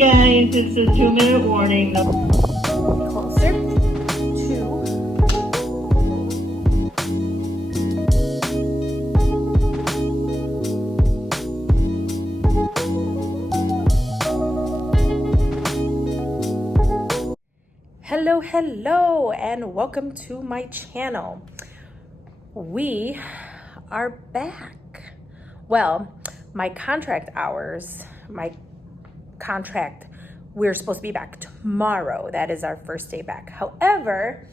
guys, it's a 2-minute warning. Closer. 2. Hello, and welcome to my channel. We are back. Well, my contract, we're supposed to be back tomorrow. That is our first day back. However,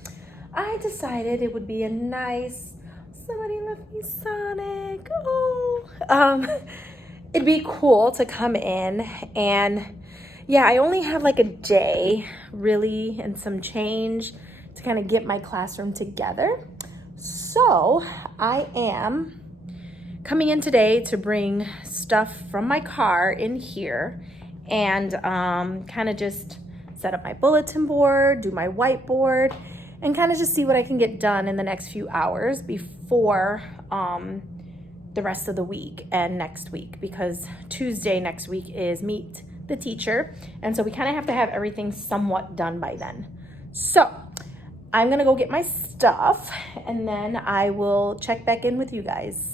I decided it would be a nice, somebody left me Sonic. It'd be cool to come in and yeah, I only have like a day really and some change to kind of get my classroom together. So I am coming in today to bring stuff from my car in here and kind of just set up my bulletin board, do my whiteboard, and kind of just see what I can get done in the next few hours before the rest of the week and next week, because Tuesday next week is meet the teacher, and so we kind of have to have everything somewhat done by then. So I'm gonna go get my stuff and then I will check back in with you guys.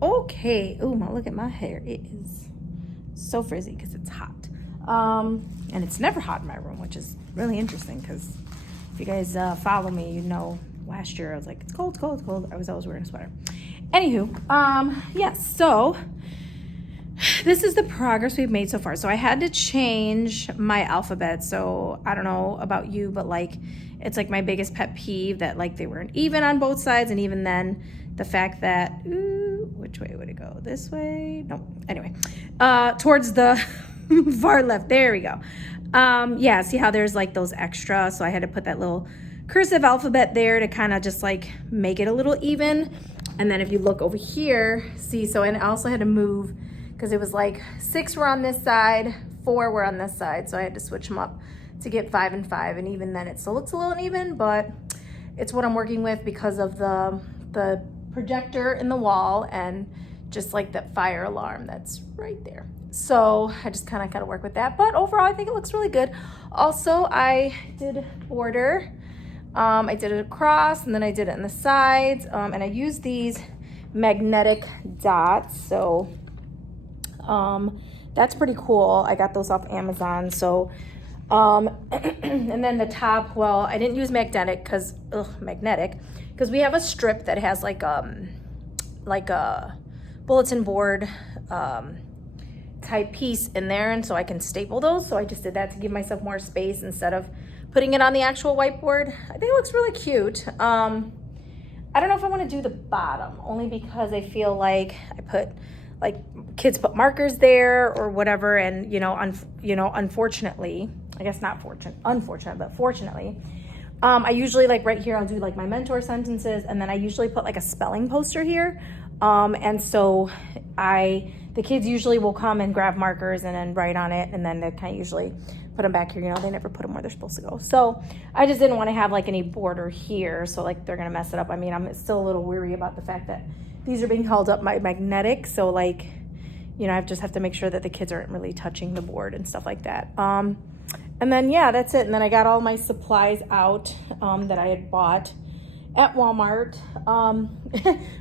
Okay, oh my, look at my hair. It is so frizzy because it's hot. And it's never hot in my room, which is really interesting because if you guys follow me, you know last year I was like, it's cold, cold, cold. I was always wearing a sweater. Anywho, yes, so this is the progress we've made so far. So I had to change my alphabet. So I don't know about you, but like, it's like my biggest pet peeve that like they weren't even on both sides. And even then the fact that, which way would it go? This way? No, anyway, towards the far left. There we go. Yeah, see how there's like those extra. So I had to put that little cursive alphabet there to kind of just like make it a little even. And then if you look over here, see, so, and I also had to move because it was like 6 were on this side, 4 were on this side. So I had to switch them up to get 5 and 5. And even then it still looks a little uneven, but it's what I'm working with because of the projector in the wall and just like that fire alarm that's right there. So I just kind of got to work with that. But overall, I think it looks really good. Also, I did border. I did it across and then I did it on the sides. And I used these magnetic dots. So that's pretty cool. I got those off Amazon. So, and then the top, well, I didn't use magnetic because we have a strip that has like a bulletin board type piece in there, and so I can staple those. So I just did that to give myself more space instead of putting it on the actual whiteboard. I think it looks really cute. I don't know if I want to do the bottom, only because I feel like I put like kids put markers there or whatever, and unfortunately, I guess not unfortunate, but fortunately, I usually like right here I'll do like my mentor sentences, and then I usually put like a spelling poster here, and so the kids usually will come and grab markers and then write on it, and then they kind of usually put them back here. They never put them where they're supposed to go. So I just didn't want to have like any border here, so like they're gonna mess it up. I mean, I'm still a little weary about the fact that these are being held up by magnetic, so like, I just have to make sure that the kids aren't really touching the board and stuff like that. And then yeah, that's it. And then I got all my supplies out that I had bought at Walmart.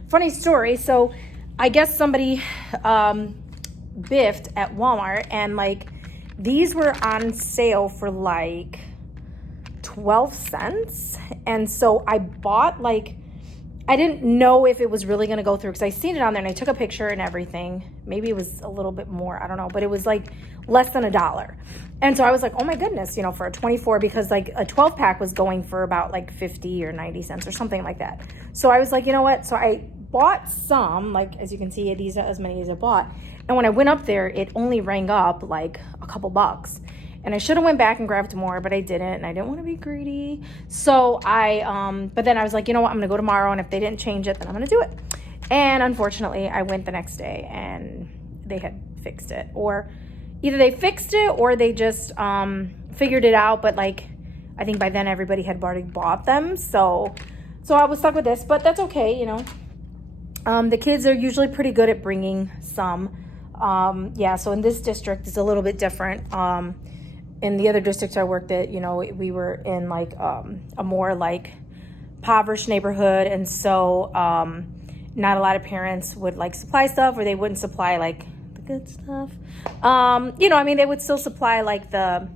Funny story. So I guess somebody biffed at Walmart, and like these were on sale for like 12 cents. And so I bought like, I didn't know if it was really going to go through because I seen it on there and I took a picture and everything. Maybe it was a little bit more, I don't know, but it was like less than $1. And so I was like, oh my goodness, for a 24, because like a 12 pack was going for about like 50 or 90 cents or something like that. So I was like, you know what? So I bought some, like, as you can see, these are as many as I bought. And when I went up there, it only rang up like a couple bucks. And I should have went back and grabbed more, but I didn't, and I didn't want to be greedy. So but then I was like, you know what, I'm gonna go tomorrow, and if they didn't change it, then I'm gonna do it. And unfortunately, I went the next day and they had fixed it. Or either they fixed it or they just figured it out. But like, I think by then everybody had already bought them. So I was stuck with this, but that's okay, you know. The kids are usually pretty good at bringing some. Yeah, so in this district, it's a little bit different. In the other districts I worked at, you know, we were in like a more like impoverished neighborhood. And so not a lot of parents would like supply stuff, or they wouldn't supply like the good stuff. You know, I mean, they would still supply like the,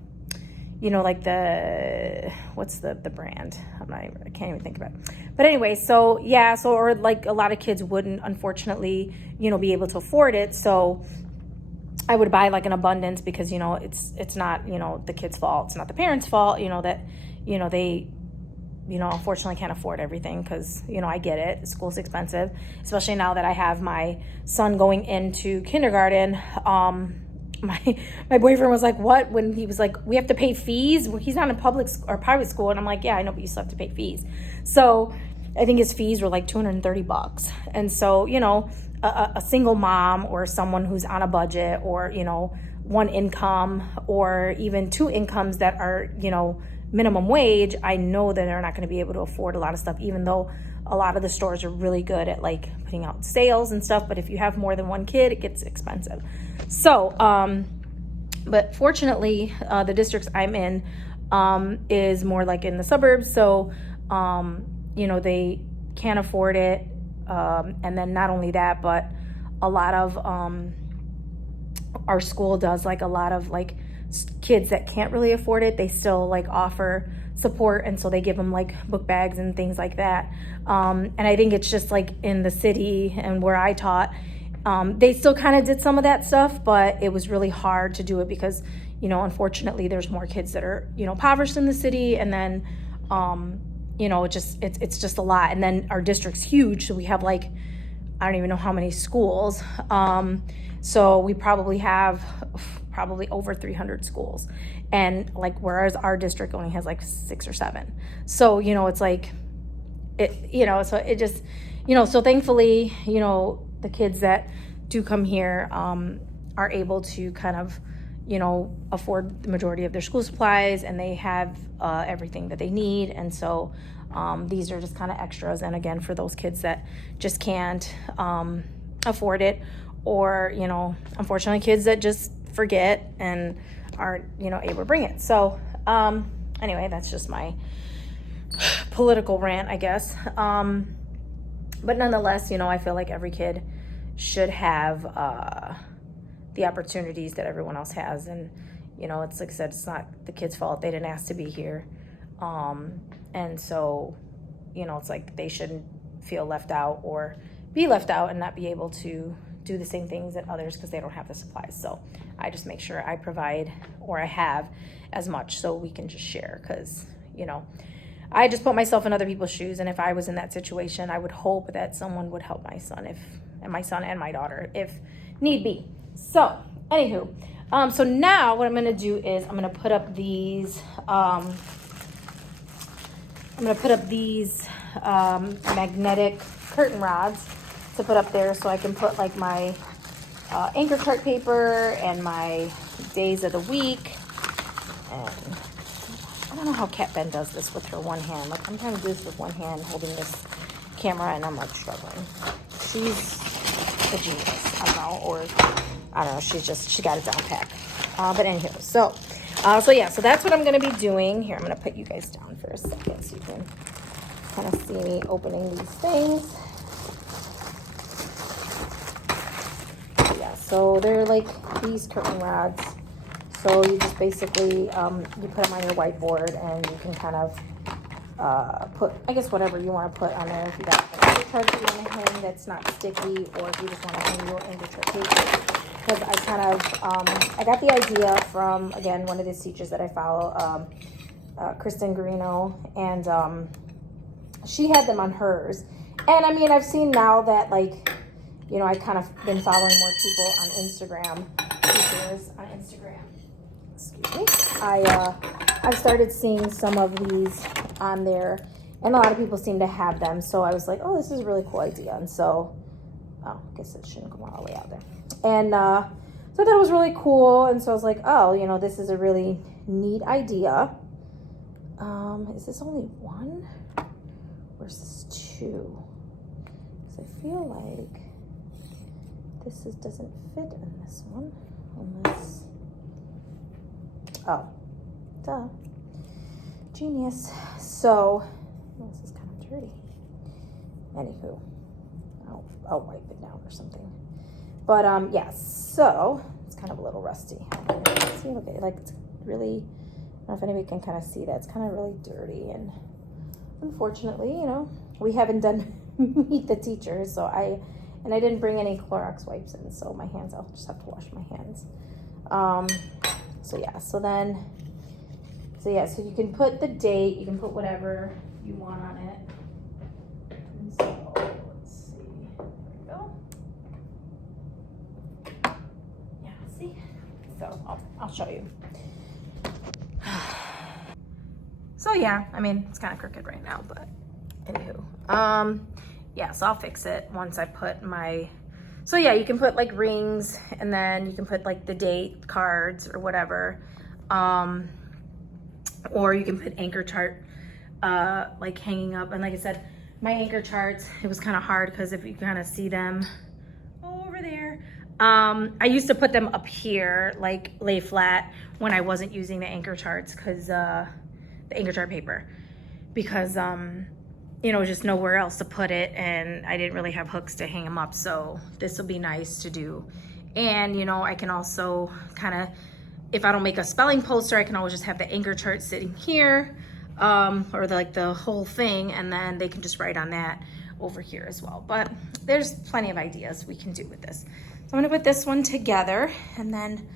you know, like the, what's the brand? I can't even think of it. But anyway, so yeah, so, or like a lot of kids wouldn't, unfortunately, you know, be able to afford it. So I would buy like an abundance because, you know, it's not, you know, the kid's fault. It's not the parents' fault, you know, that, you know, they, you know, unfortunately can't afford everything because, you know, I get it. School's expensive, especially now that I have my son going into kindergarten. My boyfriend was like, what? When he was like, we have to pay fees? Well, he's not in public or private school. And I'm like, yeah, I know, but you still have to pay fees. So I think his fees were like $230. And so, you know, a single mom or someone who's on a budget, or, you know, one income or even two incomes that are, you know, minimum wage, I know that they're not going to be able to afford a lot of stuff, even though a lot of the stores are really good at like putting out sales and stuff. But if you have more than one kid, it gets expensive. So, but fortunately, the districts I'm in is more like in the suburbs. So, you know, they can't afford it. And then not only that, but a lot of our school does like a lot of like kids that can't really afford it. They still like offer support, and so they give them like book bags and things like that. And I think it's just like in the city and where I taught, they still kind of did some of that stuff, but it was really hard to do it because, you know, unfortunately there's more kids that are, you know, impoverished in the city. And then, you know, it's just a lot. And then our district's huge. So we have like, I don't even know how many schools. So we probably have over 300 schools. And like, whereas our district only has like 6 or 7. So, you know, it's like, you know, so it just, you know, so thankfully, you know, the kids that do come here are able to kind of, you know, afford the majority of their school supplies, and they have everything that they need. And so these are just kind of extras. And again, for those kids that just can't afford it, or, you know, unfortunately kids that just forget and aren't, you know, able to bring it. So anyway, that's just my political rant, I guess. But nonetheless, you know, I feel like every kid should have the opportunities that everyone else has. And, you know, it's like I said, it's not the kid's fault. They didn't ask to be here. And so, you know, it's like they shouldn't feel left out or be left out and not be able to do the same things that others because they don't have the supplies. So I just make sure I provide, or I have as much, so we can just share, because, you know, I just put myself in other people's shoes, and if I was in that situation, I would hope that someone would help my son and my daughter if need be. So anywho, so now what I'm going to do is I'm going to put up these magnetic curtain rods to put up there, so I can put like my anchor chart paper and my days of the week. And I don't know how Kat Ben does this with her one hand. Like, I'm trying to do this with one hand holding this camera, and I'm like struggling. She's a genius. I don't know, or I don't know. She got it down pat. But anywho, so yeah, so that's what I'm going to be doing. Here, I'm going to put you guys down for a second so you can kind of see me opening these things. Yeah, so they're like these curtain rods. So you just basically, you put them on your whiteboard, and you can kind of put, I guess, whatever you want to put on there. If you got an anchor chart that you want to hang that's not sticky, or if you just want to hang your anchor chart paper. Because I kind of, I got the idea from, again, one of these teachers that I follow, Kristen Garino, and she had them on hers. And I mean, I've seen now that, like, you know, I kind of been following more people on Instagram, teachers on Instagram. Excuse me. I've started seeing some of these on there, and a lot of people seem to have them. So I was like, oh, this is a really cool idea. And so Oh, I guess it shouldn't go all the way out there. And so I thought it was really cool. And so I was like, oh, you know, this is a really neat idea. Is this only one? Or is this two? Because I feel like doesn't fit in this one. Unless, oh, duh. Genius. So, this is kind of dirty. Anywho, I'll wipe it down or something. But yeah, so it's kind of a little rusty. See, okay, like it's really, I don't know if anybody can kind of see that. It's kind of really dirty, and unfortunately, you know, we haven't done Meet the Teacher, so I didn't bring any Clorox wipes in, so my hands, I'll just have to wash my hands. So yeah, so you can put the date, you can put whatever you want on it. And so, let's see, there we go. Yeah, see? So, I'll show you. So yeah, I mean, it's kind of crooked right now, but anywho. Yeah, so I'll fix it once I put my, so yeah, you can put like rings, and then you can put like the date cards or whatever. Or you can put anchor chart like hanging up. And like I said, my anchor charts, it was kind of hard because if you kind of see them over there, I used to put them up here, like lay flat when I wasn't using the anchor charts, because the anchor chart paper, because you know, just nowhere else to put it, and I didn't really have hooks to hang them up. So this will be nice to do. And you know, I can also kind of, if I don't make a spelling poster, I can always just have the anchor chart sitting here, or like the whole thing, and then they can just write on that over here as well. But there's plenty of ideas we can do with this. So I'm gonna put this one together, and then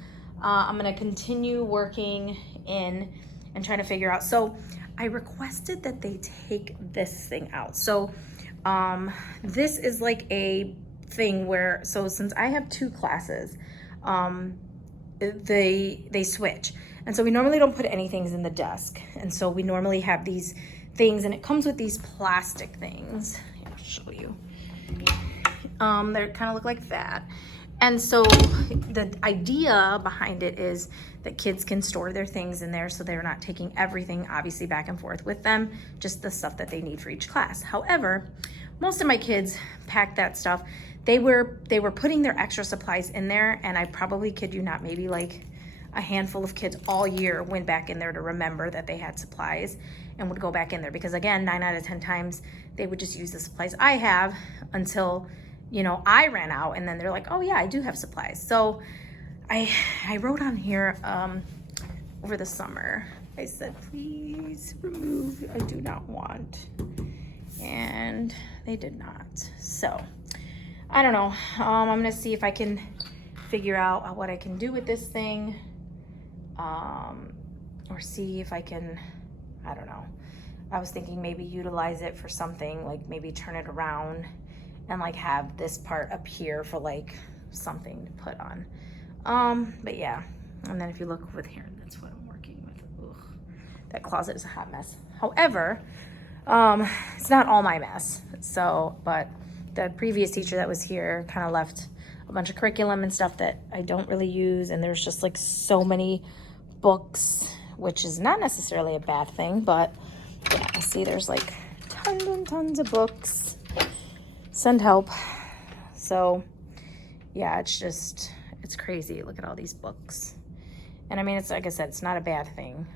I'm gonna continue working in and trying to figure out. So I requested that they take this thing out. So this is like a thing where, so since I have 2 classes, they switch. And so we normally don't put anything in the desk. And so we normally have these things, and it comes with these plastic things. Here, I'll show you. They kind of look like that. And so the idea behind it is that kids can store their things in there, so they're not taking everything obviously back and forth with them, just the stuff that they need for each class. However, most of my kids packed that stuff. They were putting their extra supplies in there, and I probably, kid you not, maybe like a handful of kids all year went back in there to remember that they had supplies and would go back in there, because again, 9 out of 10 times they would just use the supplies I have until, you know, I ran out, and then they're like, oh yeah, I do have supplies. So I wrote on here over the summer, I said, please remove, I do not want, and they did not. So I don't know. I'm gonna see if I can figure out what I can do with this thing, or see if I can, I don't know. I was thinking maybe utilize it for something, like maybe turn it around and like have this part up here for like something to put on. But yeah, and then if you look over here, that's what I'm working with. Ugh, that closet is a hot mess. However, it's not all my mess. So, but the previous teacher that was here kind of left a bunch of curriculum and stuff that I don't really use, and there's just like so many books, which is not necessarily a bad thing, but yeah, see, there's like tons and tons of books. Send help. So yeah, it's crazy. Look at all these books. And I mean, it's like I said, it's not a bad thing.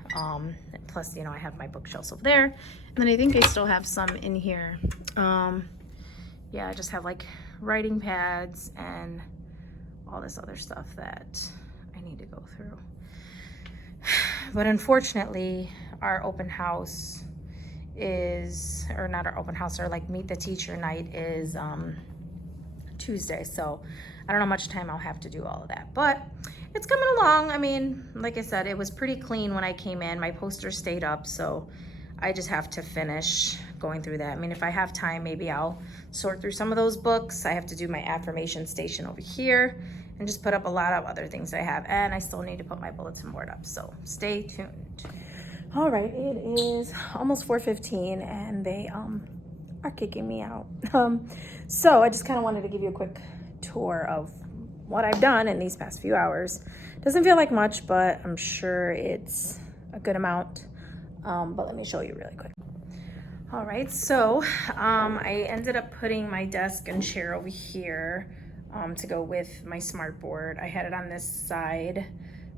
Plus, you know, I have my bookshelves over there, and then I think I still have some in here. Yeah, I just have like writing pads and all this other stuff that I need to go through. But unfortunately, our open house is, or not our open house, our like Meet the Teacher night is Tuesday. So I don't know how much time I'll have to do all of that, but it's coming along. I mean, like I said, it was pretty clean when I came in. My posters stayed up, so I just have to finish going through that. I mean, if I have time, maybe I'll sort through some of those books. I have to do my affirmation station over here and just put up a lot of other things I have. And I still need to put my bulletin board up, so stay tuned. All right, it is almost 4:15, and they are kicking me out. So I just kind of wanted to give you a quick tour of what I've done in these past few hours. Doesn't feel like much, but I'm sure it's a good amount. But let me show you really quick. All right, so I ended up putting my desk and chair over here to go with my smart board. I had it on this side,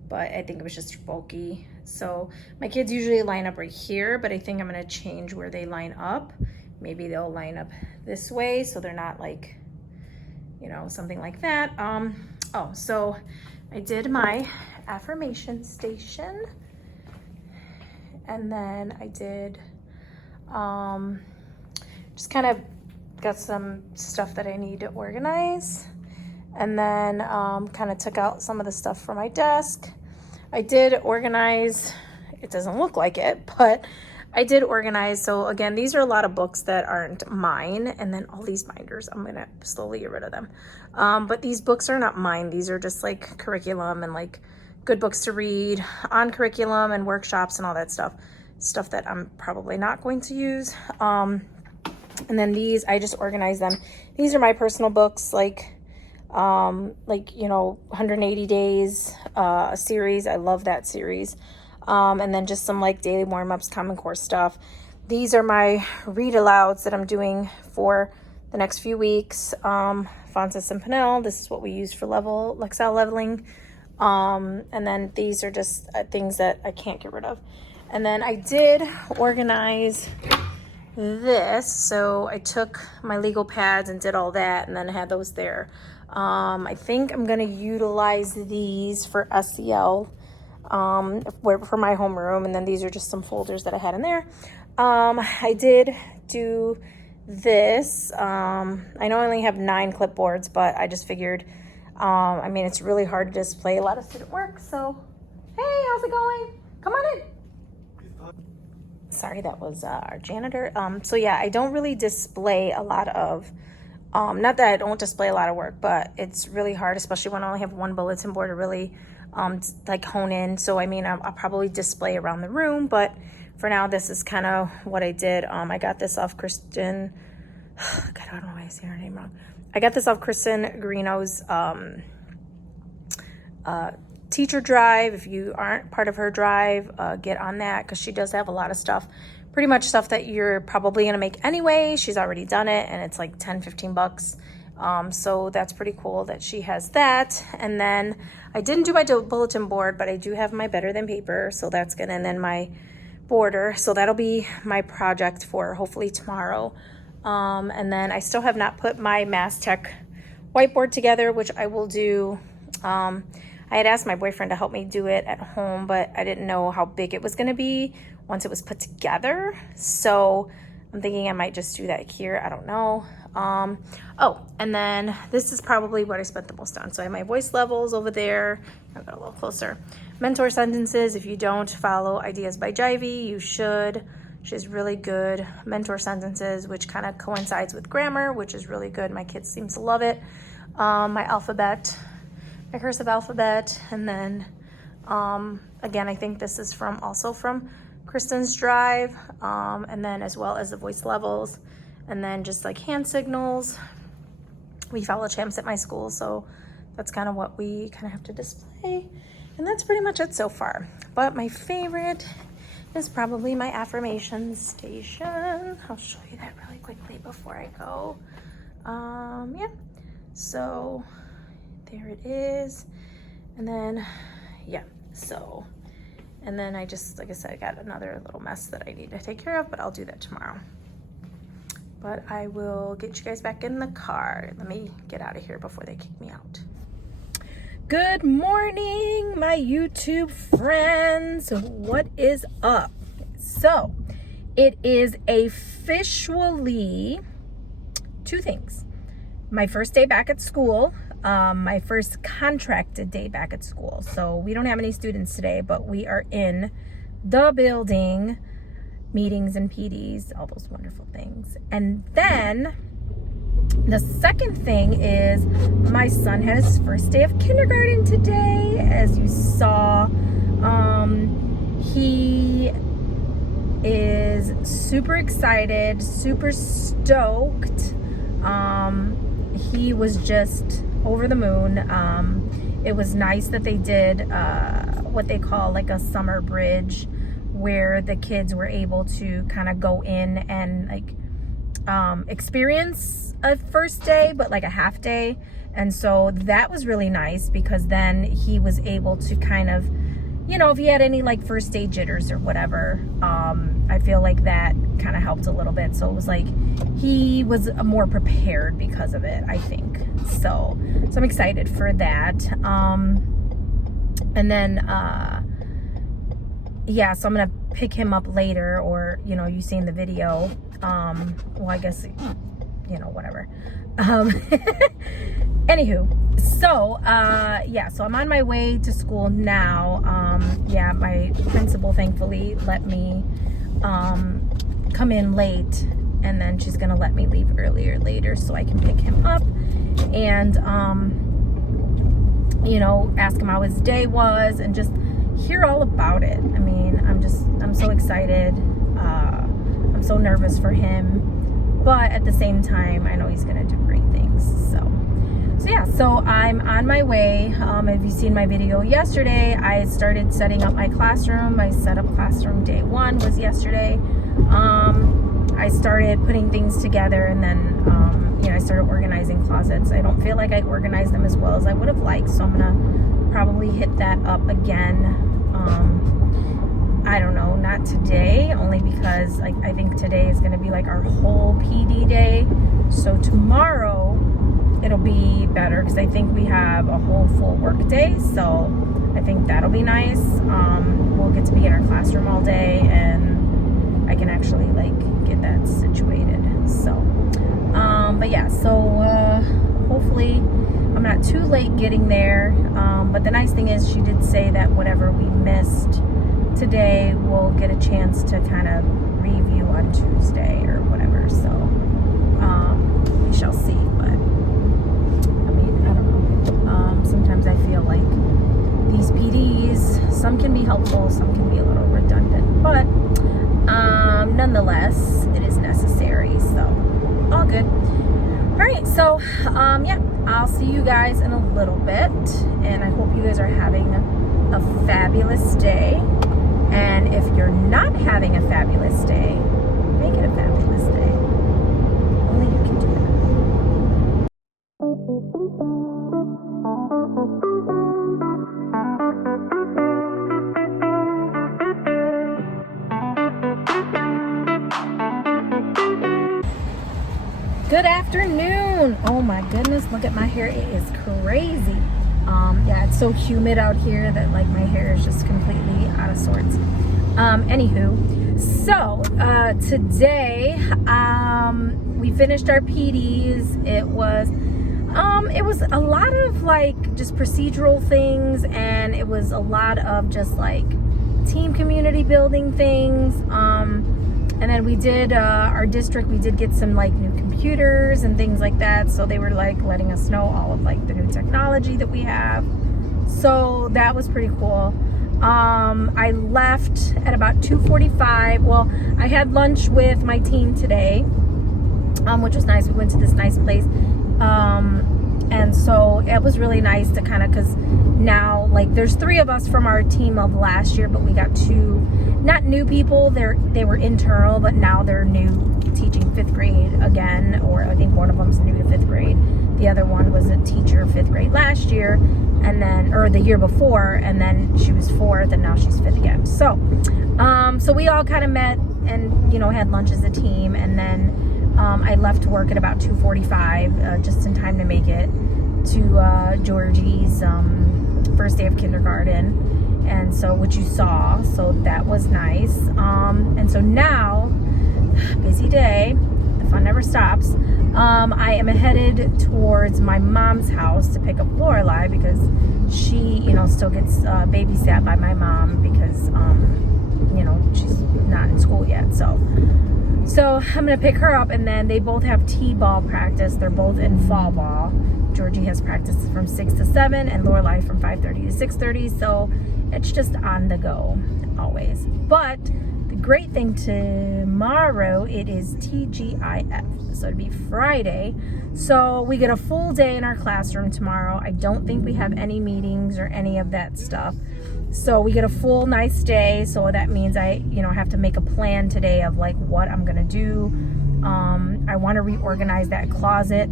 but I think it was just bulky. So my kids usually line up right here, but I think I'm gonna change where they line up. Maybe they'll line up this way so they're not like, you know, something like that. Oh, so I did my affirmation station, and then I did just kind of got some stuff that I need to organize, and then kind of took out some of the stuff from my desk. I did organize, it doesn't look like it, but I did organize. So again, these are a lot of books that aren't mine, and then all these binders, I'm gonna slowly get rid of them. But these books are not mine. These are just like curriculum and like good books to read on curriculum and workshops and all that stuff that I'm probably not going to use. And then these, I just organized them. These are my personal books, like you know, 180 days, a series. I love that series. And then just some like daily warm-ups, Common Core stuff. These are my read alouds that I'm doing for the next few weeks. Francis and Pinnell, this is what we use for Lexile leveling. And then these are just things that I can't get rid of. And then I did organize this. So I took my legal pads and did all that, and then I had those there. I think I'm gonna utilize these for SEL, for my homeroom, and then these are just some folders that I had in there. I did do this. I know I only have 9 clipboards, but I just figured, I mean, it's really hard to display a lot of student work. So, hey, how's it going? Come on in. Sorry, that was our janitor. So yeah, I don't really display a lot of, not that I don't display a lot of work, but it's really hard, especially when I only have one bulletin board to really like hone in. So I mean, I'll probably display around the room, but for now, this is kind of what I did. I got this off Kristen, God, I don't know why I say her name wrong. I got this off Kristen Greeno's teacher drive. If you aren't part of her drive, get on that, because she does have a lot of stuff, pretty much stuff that you're probably gonna make anyway. She's already done it, and it's like 10-15 bucks. So that's pretty cool that she has that. And then I didn't do my bulletin board, but I do have my Better Than paper, so that's gonna, and then my border, so that'll be my project for hopefully tomorrow. And then I still have not put my Mass Tech whiteboard together, which I will do. I had asked my boyfriend to help me do it at home, but I didn't know how big it was going to be once it was put together. So I'm thinking I might just do that here. I don't know. Oh, and then this is probably what I spent the most on. So I have my voice levels over there. I'll go a little closer. Mentor sentences. If you don't follow Ideas by Jivey, you should. She's really good. Mentor sentences, which kind of coincides with grammar, which is really good. My kids seem to love it. My alphabet. My cursive alphabet, and then again, I think this is also from Kristen's drive, and then as well as the voice levels, and then just like hand signals. We follow champs at my school, so that's kind of what we kind of have to display, and that's pretty much it so far. But my favorite is probably my affirmation station. I'll show you that really quickly before I go. Yeah, so there it is. And then, yeah, so, and then I just, like I said, I got another little mess that I need to take care of, but I'll do that tomorrow. But I will get you guys back in the car. Let me get out of here before they kick me out. Good morning, my YouTube friends. What is up? So, it is officially 2 things. My first day back at school. My first contracted day back at school. So we don't have any students today, but we are in the building, meetings and PDs, all those wonderful things. And then the second thing is my son had his first day of kindergarten today. As you saw, he is super excited, super stoked. He was just over the moon. It was nice that they did what they call like a summer bridge, where the kids were able to kind of go in and like experience a first day, but like a half day. And so that was really nice, because then he was able to kind of, you know, if he had any like first day jitters or whatever, I feel like that kind of helped a little bit. So it was like he was more prepared because of it, I think. So I'm excited for that. And then yeah, so I'm gonna pick him up later, or you know, you seen the video. Well, I guess, you know, whatever. Anywho, so yeah, so I'm on my way to school now. Yeah, my principal thankfully let me come in late, and then she's gonna let me leave earlier later so I can pick him up and you know, ask him how his day was and just hear all about it. I mean, I'm so excited. I'm so nervous for him, but at the same time, I know he's gonna do great things. So yeah, so I'm on my way. If you've seen my video yesterday, I started setting up my classroom. I set up classroom day 1 was yesterday. I started putting things together, and then you know, I started organizing closets. I don't feel like I organized them as well as I would have liked, so I'm gonna probably hit that up again. I don't know, not today, only because like I think today is gonna be like our whole PD day. So tomorrow it'll be better, because I think we have a whole full work day, so I think that'll be nice. We'll get to be in our classroom all day, and I can actually like get that situated. So but yeah, so hopefully I'm not too late getting there. But the nice thing is, she did say that whatever we missed today, we'll get a chance to kind of review on Tuesday or whatever. So we shall see. But I mean, I don't know. Sometimes I feel like these PDs, some can be helpful, some can be a little redundant, but nonetheless, it is necessary. So all good. All right, so yeah, I'll see you guys in a little bit, and I hope you guys are having a fabulous day. And if you're not having a fabulous day, make it a fabulous day. Only you can do that. Good afternoon. Oh my goodness, look at my hair. It is crazy. Yeah, it's so humid out here that like my hair is just completely out of sorts. Anywho, so today we finished our PDs. It was a lot of like just procedural things, and it was a lot of just like team community building things. And then we did our district, we did get some like new computers and things like that, so they were like letting us know all of like the new technology that we have, so that was pretty cool. I left at about 2:45. Well, I had lunch with my team today, which was nice. We went to this nice place, and so it was really nice to kind of, because now like there's 3 of us from our team of last year, but we got 2 not new people. They were internal, but now they're new, teaching 5th grade again, or I think one of them's new to 5th grade. The other one was a teacher 5th grade last year, and then, or the year before, and then she was 4th, and now she's 5th again. So so we all kind of met and, you know, had lunch as a team, and then I left work at about 2:45, just in time to make it to Georgie's first day of kindergarten, and so, which you saw, so that was nice. And so now, busy day, the fun never stops. I am headed towards my mom's house to pick up Lorelai, because she, you know, still gets babysat by my mom, because you know, she's not in school yet. So I'm gonna pick her up, and then they both have T-ball practice. They're both in fall ball. Georgie has practice from 6 to 7, and Lorelai from 5:30 to 6:30. So it's just on the go always. But the great thing tomorrow, it is TGIF. So it'd be Friday. So we get a full day in our classroom tomorrow. I don't think we have any meetings or any of that stuff. So we get a full nice day. So that means I, have to make a plan today of like what I'm gonna do. I want to reorganize that closet.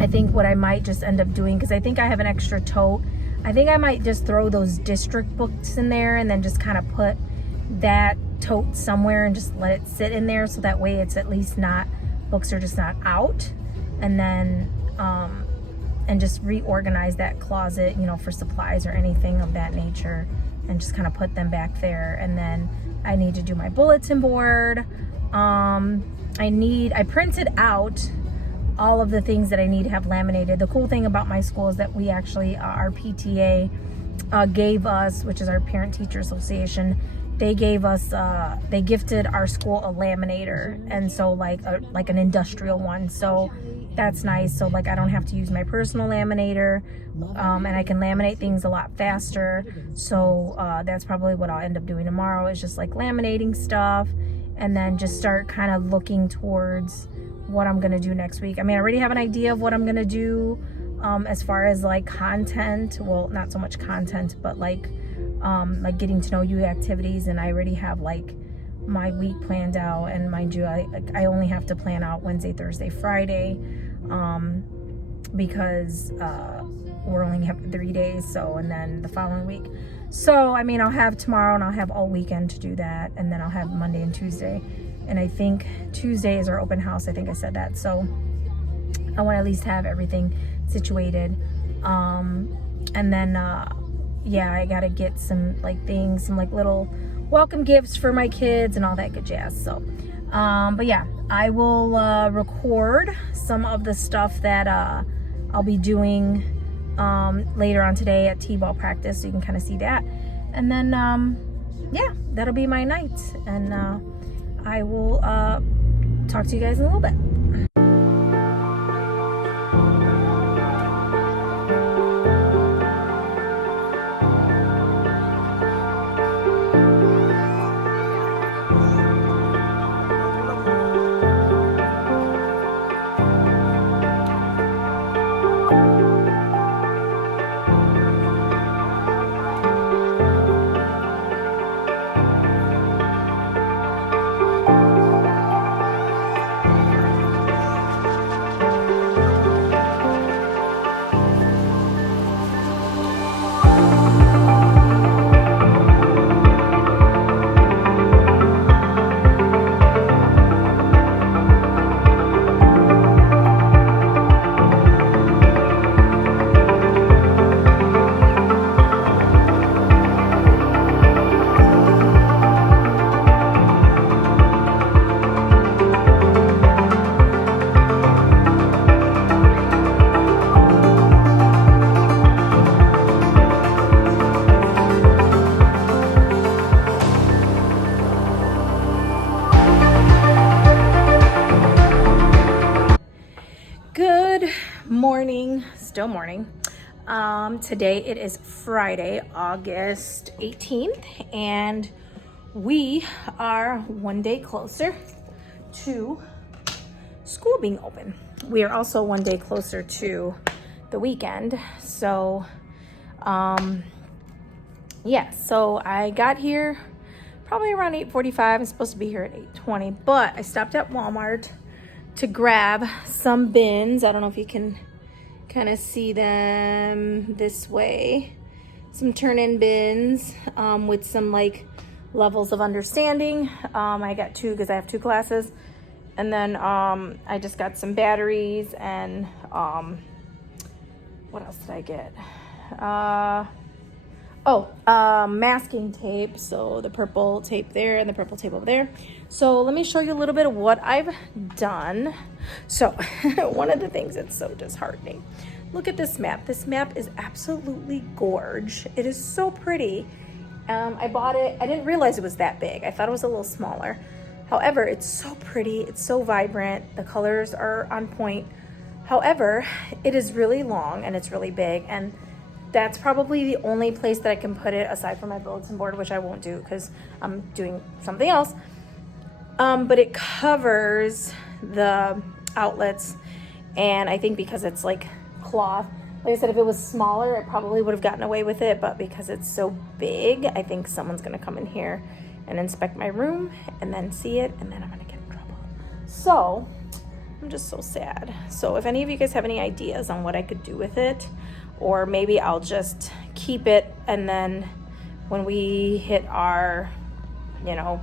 I think what I might just end up doing, because I think I have an extra tote, I think I might just throw those district books in there and then just kind of put that tote somewhere and just let it sit in there, so that way it's at least not, books are just not out. And then and just reorganize that closet, for supplies or anything of that nature, and just kind of put them back there. And then I need to do my bulletin board. I printed out all of the things that I need to have laminated. The cool thing about my school is that we actually, our PTA gave us, which is our Parent Teacher Association, they gave us, they gifted our school a laminator, and so like an industrial one. So that's nice. So like I don't have to use my personal laminator, and I can laminate things a lot faster. So that's probably what I'll end up doing tomorrow, is just like laminating stuff, and then just start kind of looking towards what I'm gonna do next week. I mean, I already have an idea of what I'm gonna do as far as like content. Well, not so much content, but like getting to know you activities. And I already have like my week planned out. And mind you, I only have to plan out Wednesday, Thursday, Friday, because we're only have 3 days. So, and then the following week. So, I mean, I'll have tomorrow and I'll have all weekend to do that. And then I'll have Monday and Tuesday. And I think Tuesday is our open house. I think I said that. So I want to at least have everything situated. And then, yeah, I got to get some like things, some like little welcome gifts for my kids and all that good jazz. So, but yeah, I will record some of the stuff that I'll be doing later on today at T-ball practice, so you can kind of see that. And then, yeah, that'll be my night. And I will talk to you guys in a little bit. Still morning. Today it is Friday, August 18th, and we are one day closer to school being open. We are also one day closer to the weekend. So, yeah, so I got here probably around 8:45. I'm supposed to be here at 8:20, but I stopped at Walmart to grab some bins. I don't know if you can kind of see them this way. Some turn-in bins with some like levels of understanding. I got two because I have two classes. And then I just got some batteries and what else did I get? Masking tape. So the purple tape there and the purple tape over there. So let me show you a little bit of what I've done. So one of the things that's so disheartening. Look at this map. This map is absolutely gorge. It is so pretty. I bought it. I didn't realize it was that big. I thought it was a little smaller. However, it's so pretty. It's so vibrant. The colors are on point. However, it is really long and it's really big. And that's probably the only place that I can put it aside from my bulletin board, which I won't do because I'm doing something else. But it covers the outlets, and I think because it's like cloth, like I said, if it was smaller, I probably would have gotten away with it, but because it's so big, I think someone's gonna come in here and inspect my room and then see it, and then I'm gonna get in trouble. So I'm just so sad. So if any of you guys have any ideas on what I could do with it, or maybe I'll just keep it, and then when we hit our, you know,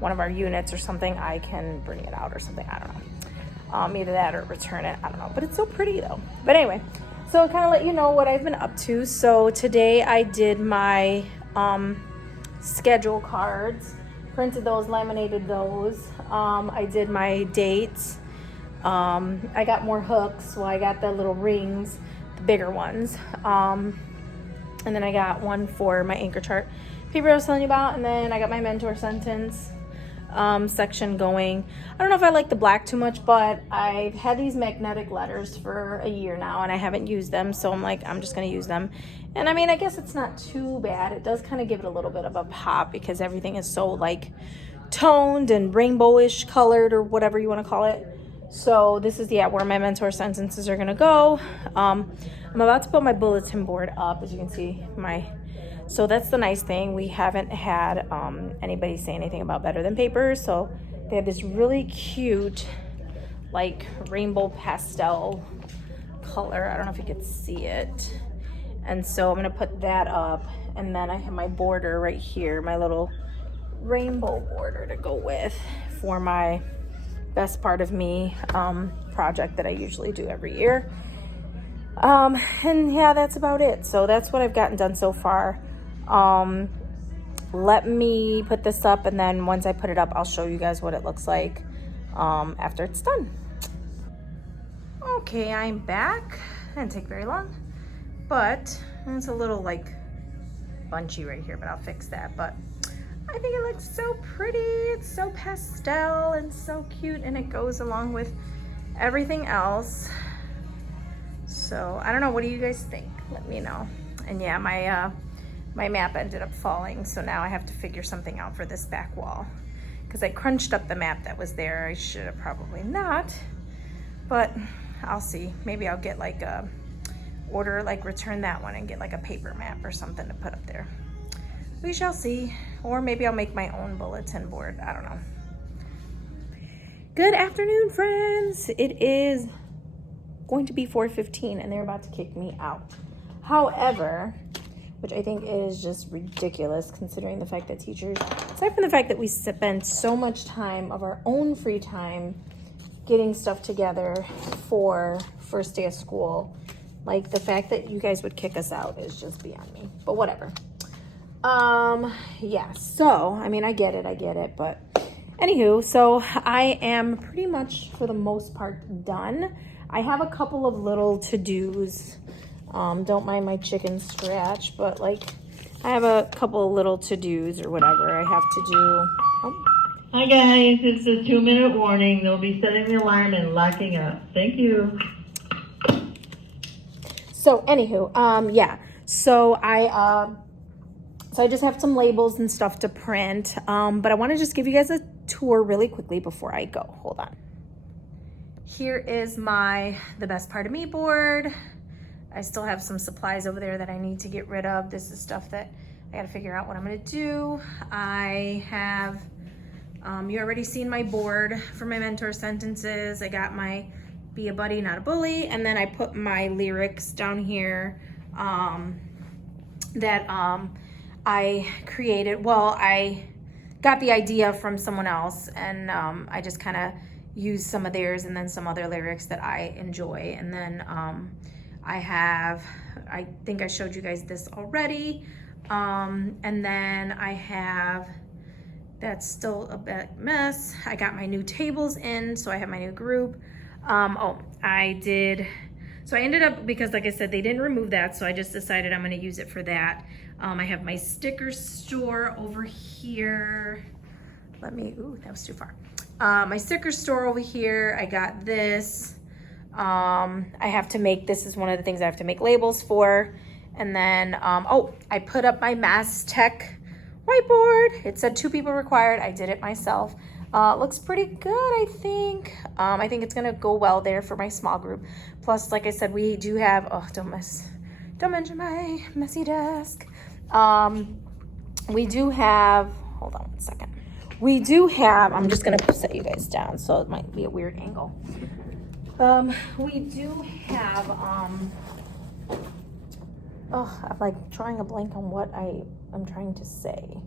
one of our units or something, I can bring it out or something. I don't know. Either that or return it. I don't know. But it's so pretty though. But anyway, so kind of let you know what I've been up to. So today I did my schedule cards, printed those, laminated those. I did my dates. I got more hooks. Well, I got the little rings, the bigger ones. And then I got one for my anchor chart paper I was telling you about. And then I got my mentor sentence section going. I don't know if I like the black too much, but I've had these magnetic letters for a year now and I haven't used them. So I'm like, I'm just going to use them. And I mean, I guess it's not too bad. It does kind of give it a little bit of a pop because everything is so like toned and rainbowish colored or whatever you want to call it. So this is, yeah, where my mentor sentences are going to go. I'm about to put my bulletin board up, as you can see. So that's the nice thing. We haven't had anybody say anything about better than paper. So they have this really cute, like rainbow pastel color. I don't know if you can see it. And so I'm going to put that up. And then I have my border right here, my little rainbow border to go with for my best part of me project that I usually do every year. And yeah, that's about it. So that's what I've gotten done so far. Let me put this up, and then once I put it up, I'll show you guys what it looks like after it's done. Okay, I'm back. It didn't take very long, but it's a little like bunchy right here, but I'll fix that. But I think it looks so pretty. It's so pastel and so cute, and it goes along with everything else. So I don't know, what do you guys think? Let me know. And yeah, my map ended up falling, so now I have to figure something out for this back wall because I crunched up the map that was there. I should have probably not, but I'll see. Maybe I'll get like a return that one and get like a paper map or something to put up there. We shall see. Or maybe I'll make my own bulletin board. I don't know. Good afternoon, friends. It is going to be 4:15 and they're about to kick me out. However, which I think is just ridiculous considering the fact that teachers, aside from the fact that we spend so much time of our own free time getting stuff together for first day of school, like the fact that you guys would kick us out is just beyond me. But whatever. Yeah, so I mean, I get it, but anywho, so I am pretty much for the most part done. I have a couple of little to-dos. Don't mind my chicken scratch, but like I have a couple of little to-dos or whatever I have to do. Oh. Hi guys, it's a 2-minute warning. They'll be setting the alarm and locking up. Thank you. So anywho, yeah. So I just have some labels and stuff to print. But I want to just give you guys a tour really quickly before I go. Hold on. Here is the best part of me board. I still have some supplies over there that I need to get rid of. This is stuff that I got to figure out what I'm going to do. I have, you already seen my board for my mentor sentences. I got my be a buddy, not a bully. And then I put my lyrics down here that I created. Well, I got the idea from someone else and I just kind of used some of theirs and then some other lyrics that I enjoy. And then I think I showed you guys this already. And then I have, that's still a bit mess. I got my new tables in, so I have my new group. So I ended up, because like I said, they didn't remove that, so I just decided I'm gonna use it for that. I have my sticker store over here. Ooh, that was too far. My sticker store over here, I got this. This is one of the things I have to make labels for. And then, oh, I put up my Mass Tech whiteboard. It said 2 people required. I did it myself. Looks pretty good, I think. I think it's gonna go well there for my small group. Plus, like I said, we do have, oh, don't mention my messy desk. We do have, hold on 1 second. We do have, I'm just gonna set you guys down, so it might be a weird angle. We do have, oh, I'm like drawing a blank on what I'm trying to say.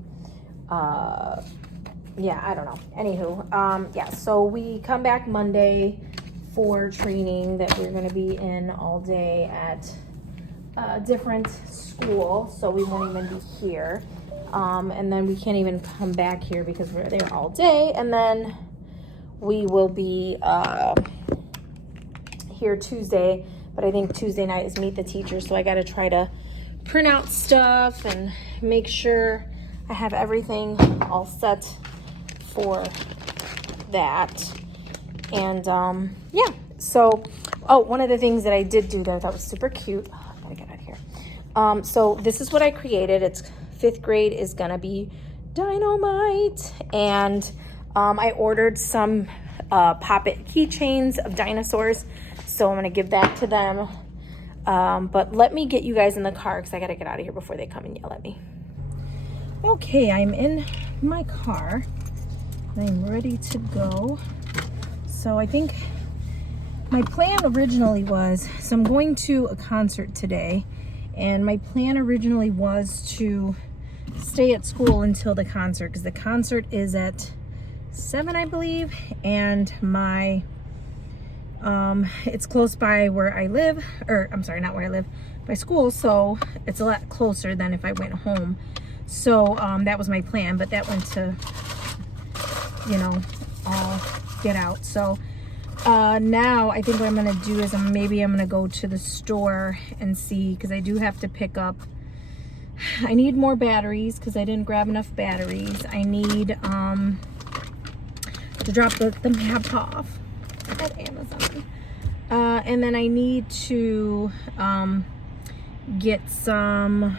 Yeah, I don't know. Anywho, yeah, so we come back Monday for training that we're going to be in all day at a different school, so we won't even be here. And then we can't even come back here because we're there all day, and then we will be here Tuesday, but I think Tuesday night is meet the teacher, so I got to try to print out stuff and make sure I have everything all set for that. And yeah, so oh, one of the things that I did do that I thought was super cute, I gotta get out of here. So this is what I created. It's 5th grade is gonna be dynamite, and I ordered some Pop-It keychains of dinosaurs, so I'm gonna give that to them. But let me get you guys in the car because I gotta get out of here before they come and yell at me. Okay, I'm in my car. I'm ready to go. So I think my plan originally was, so I'm going to a concert today, and my plan originally was to stay at school until the concert, because the concert is at 7, I believe, and my it's close by where I live, or I'm sorry, not where I live, my school, so it's a lot closer than if I went home. So that was my plan, but that went to, you know, get out. So now I think what I'm gonna do is maybe I'm gonna go to the store and see, because I do have to pick up, I need more batteries because I didn't grab enough batteries. I need to drop the map off at Amazon, and then I need to get some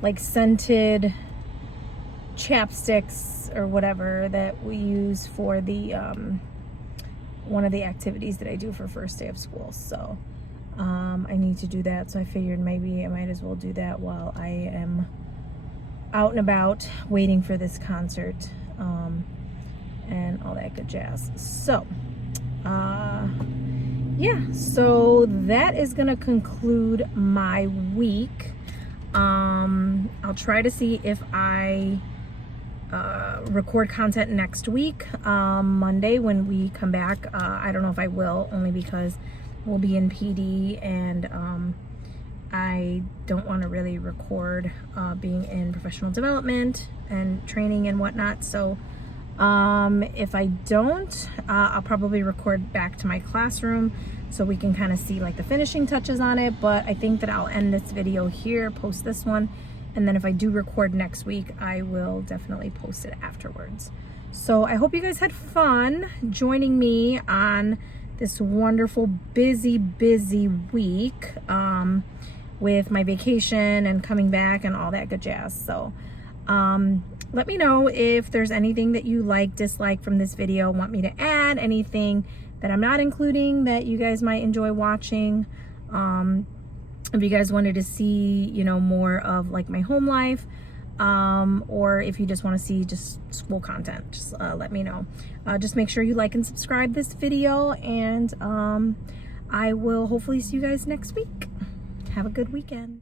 like scented chapsticks or whatever that we use for the one of the activities that I do for first day of school. So I need to do that, so I figured maybe I might as well do that while I am out and about waiting for this concert, and all that good jazz. So yeah, so that is gonna conclude my week. I'll try to see if I record content next week, Monday when we come back. I don't know if I will, only because we'll be in PD, and I don't want to really record being in professional development and training and whatnot. So if I don't, I'll probably record back to my classroom so we can kind of see like the finishing touches on it. But I think that I'll end this video here, post this one, and then if I do record next week, I will definitely post it afterwards. So I hope you guys had fun joining me on this wonderful busy week with my vacation and coming back and all that good jazz. So let me know if there's anything that you like, dislike from this video, want me to add, anything that I'm not including that you guys might enjoy watching. If you guys wanted to see, you know, more of like my home life, or if you just want to see just school content, just let me know. Just make sure you like and subscribe this video, and I will hopefully see you guys next week. Have a good weekend.